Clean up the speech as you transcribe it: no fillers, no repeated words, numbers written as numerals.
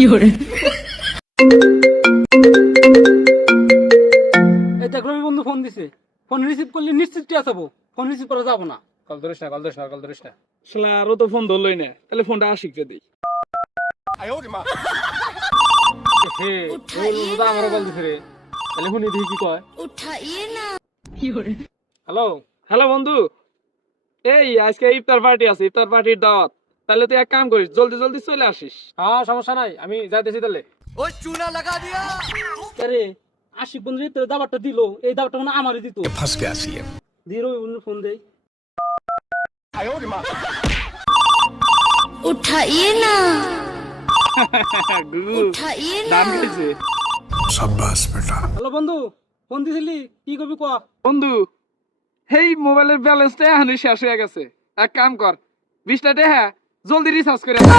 এই দেখ রবি বন্ধু ফোন দিছে, ফোন রিসিভ করলে নিশ্চিত টিয়া যাবো, ফোন রিসিভ করা যাবো না। কল ধরিস না, কল ধরিস না, কল ধরিস না। শালা আরো তো ফোন ধরলই না, তাহলে ফোনটা আশিককে দেই। হে বন্ধু তো আমারও কল দিছে রে, তাহলে শুনি দেখি কি কয়। হ্যালো, হ্যালো বন্ধু, এই আজকে ইফতার পার্টি আছে, ইফতার পার্টির দাওয়াত। তাহলে তুই এক কাম করিস, জলদি জলদি চলে আসিস। হ্যাঁ সমস্যা নাই, আমি যাইতেছি তাহলে। আরে আশিক বন্ধু এই দাবারটা দিল, এই দাবারটা মানে আমারই দিত। দিয়ে রবি বন্ধু ফোন দেই। उठाइए ना গুগু उठाइए ना দাম খেয়েছে। হ্যালো বন্ধু, ফোন দিছিলি কি করবি ক? বন্ধু, এই মোবাইলের ব্যালেন্সটা এখনই শেষ হয়ে গেছে। এক কাম কর, 20টা টাকা জলদি রিচার্জ করে দে।